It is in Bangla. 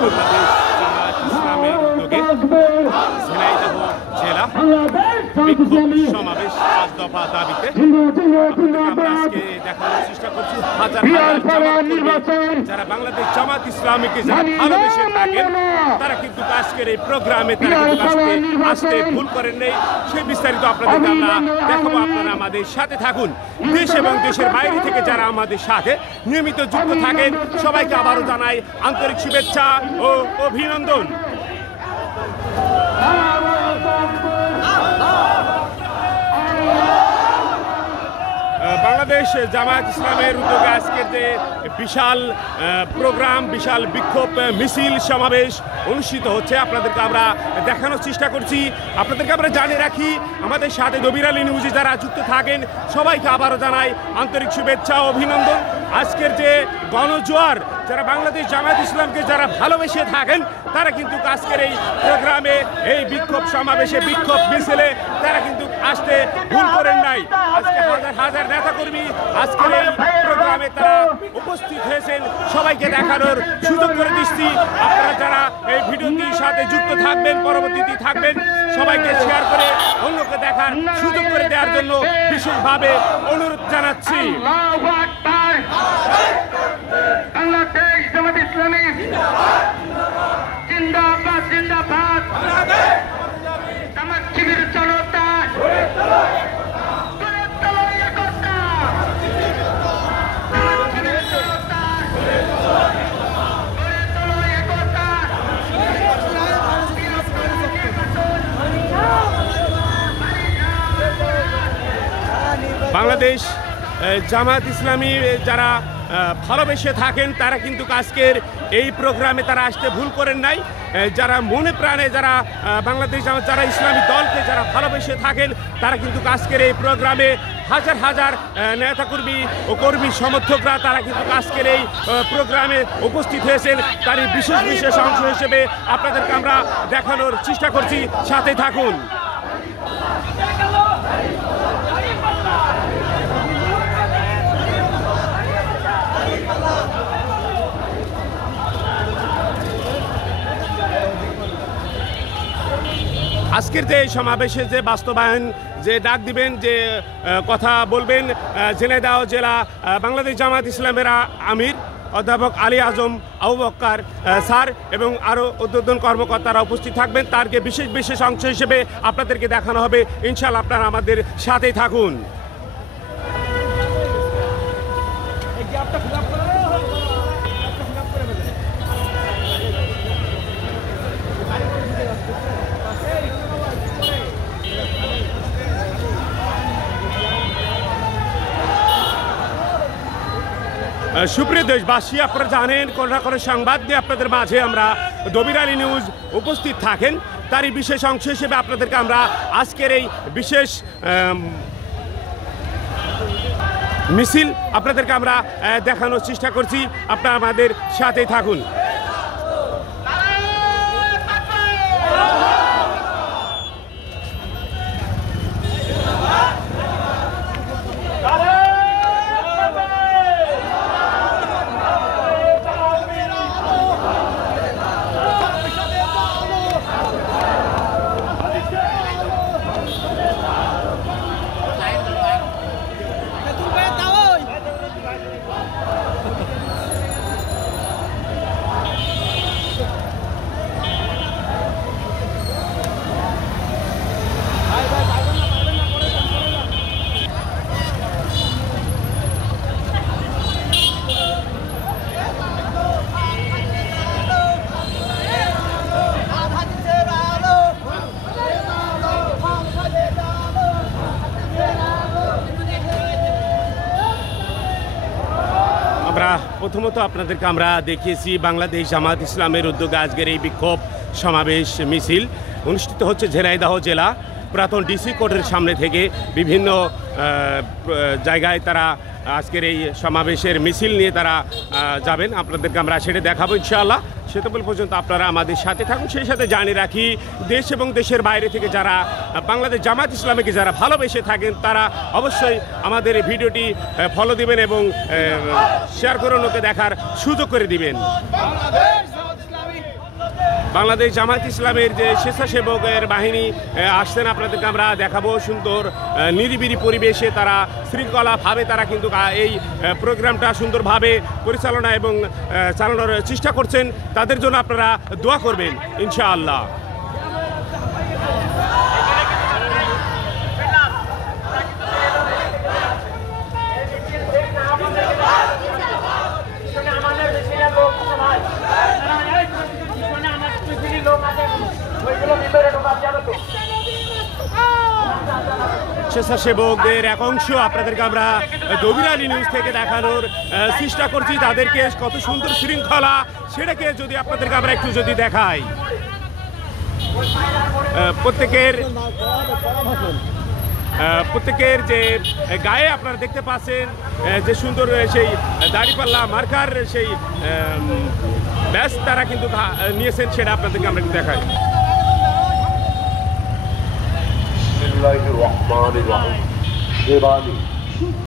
বাংলাদেশ জামায়াত ইসলামের উদ্যোগে ঝিনাইদহ জেলা বিক্ষোভ সমাবেশ 5 দফা দাবিতে আমরা আজকে দেখানোর চেষ্টা করছি হাজার হাজার যারা বাংলাদেশ জামায়াত ইসলামীকে যারা ভালোবেসে থাকেন তারা কিন্তু আজকের এই প্রোগ্রামে তারা কিন্তু আসতে ভুল করেন নেই। সেই বিস্তারিত আপনাদেরকে আমরা দেখাবো, আপনারা আমাদের সাথে থাকুন। দেশ এবং দেশের বাইরে থেকে যারা আমাদের সাথে নিয়মিত যুক্ত থাকেন সবাইকে আবারও জানাই আন্তরিক শুভেচ্ছা ও অভিনন্দন। বাংলাদেশ জামায়াত ইসলামের উদ্যোগে আজকের যে বিশাল প্রোগ্রাম, বিশাল বিক্ষোভ মিছিল সমাবেশ অনুষ্ঠিত হচ্ছে আপনাদেরকে আমরা দেখানোর চেষ্টা করছি। আপনাদেরকে আমরা জানিয়ে রাখি আমাদের সাথে দবির আলী নিউজে যারা যুক্ত থাকেন সবাইকে আবারও জানাই আন্তরিক শুভেচ্ছা ও অভিনন্দন। আজকের যে গণজোয়ার যারা বাংলাদেশ জামায়াত ইসলামকে যারা ভালোবেসে থাকেন তারা কিন্তু আজকের এই প্রোগ্রামে এই বিক্ষোভ সমাবেশে বিক্ষোভ মিছিলে তারা কিন্তু আসতে ভুল করেন নাই। আজকে হাজার হাজার নেতাকর্মী আজকের এই প্রোগ্রামে তারা উপস্থিত হয়েছেন, সবাইকে দেখানোর সুযোগ করে দিচ্ছি। আপনারা যারা এই ভিডিওটির সাথে যুক্ত থাকবেন, পরবর্তীতে থাকবেন, সবাইকে শেয়ার করে অন্যকে দেখার সুযোগ করে দেওয়ার জন্য বিশেষভাবে অনুরোধ জানাচ্ছি। বাংলাদেশ জামায়াত ইসলামী জিন্দাবাদ জিন্দাবাদ, জামাত শিবির জনতা বাংলাদেশ জামায়াত ইসলামী যারা ভালোবেসে থাকেন তারা কিন্তু আজকের এই প্রোগ্রামে তারা আসতে ভুল করেন নাই। যারা মনে প্রাণে যারা বাংলাদেশ জামায়াত যারা ইসলামী দলকে যারা ভালোবেসে থাকেন তারা কিন্তু আজকের এই প্রোগ্রামে হাজার হাজার নেতাকর্মী ও কর্মী সমর্থকরা তারা কিন্তু আজকের এই প্রোগ্রামে উপস্থিত হয়েছেন। তারই বিশেষ বিশেষ অংশ হিসেবে আপনাদেরকে আমরা দেখানোর চেষ্টা করছি, সাথে থাকুন। আজকের যে সমাবেশে যে বাস্তবায়ন যে ডাক দিবেন, যে কথা বলবেন ঝিনাইদহ জেলা বাংলাদেশ জামায়াত ইসলামের আমির অধ্যাপক আলী আজম আবু বক্কর স্যার এবং আরও ঊর্ধ্বতন কর্মকর্তারা উপস্থিত থাকবেন। তারকে বিশেষ বিশেষ অংশ হিসেবে আপনাদেরকে দেখানো হবে। ইনশাআল্লাহ আপনারা আমাদের সাথেই থাকুন। সুপ্রিয় দেশবাসী, আপনারা জানেন কোন না কোনো সংবাদ নিয়ে আপনাদের মাঝে আমরা দবির আলী নিউজ উপস্থিত থাকেন। তারই বিশেষ অংশ হিসেবে আপনাদেরকে আমরা আজকের এই বিশেষ মিছিল আপনাদেরকে আমরা দেখানোর চেষ্টা করছি। আপনারা আমাদের সাথেই থাকুন। আমরা প্রথমত আপনাদেরকে আমরা দেখিয়েছি বাংলাদেশ জামায়াত ইসলামের উদ্যোগে আজকের এই বিক্ষোভ সমাবেশ মিছিল অনুষ্ঠিত হচ্ছে ঝিনাইদহ জেলা পুরাতন ডিসি কোর্টের সামনে থেকে। বিভিন্ন জায়গায় তারা আজকের এই সমাবেশের মিছিল নিয়ে তারা যাবেন। আপনাদেরকে আমরা সেটা দেখাবো ইনশাআল্লাহ। সেতবল পর্যন্ত আপনারা আমাদের সাথে থাকুন। সেই সাথে জানিয়ে রাখি দেশ এবং দেশের বাইরে থেকে যারা বাংলাদেশ জামায়াত ইসলামীকে যারা ভালোবেসে থাকেন তারা অবশ্যই আমাদের এই ভিডিওটি ফলো দিবেন এবং শেয়ার করে লোকে দেখার সুযোগ করে দিবেন। বাংলাদেশ জামায়াত ইসলামের যে স্বেচ্ছাসেবকের বাহিনী আসছেন, আপনাদেরকে আমরা দেখাবো। সুন্দর নিরিবিলি পরিবেশে তারা শৃঙ্খলাভাবে তারা কিন্তু এই প্রোগ্রামটা সুন্দরভাবে পরিচালনা এবং চালানোর চেষ্টা করছেন। তাদের জন্য আপনারা দোয়া করবেন ইনশাআল্লাহ। স্বেচ্ছাসেবকদের এক অংশ আপনাদেরকে আমরা দবিরালি নিউজ থেকে দেখানোর চেষ্টা করছি। তাদেরকে কত সুন্দর শৃঙ্খলা সেটাকে যদি আপনাদেরকে আমরা একটু যদি দেখাই, প্রত্যেকের যে গায়ে আপনারা দেখতে পাচ্ছেন যে সুন্দর সেই দাড়িপাল্লা মার্কার সেই ব্যাস তারা কিন্তু নিয়েছেন, সেটা আপনাদেরকে আমরা একটু দেখাই। বিসমিল্লাহির রহমানির রহিম।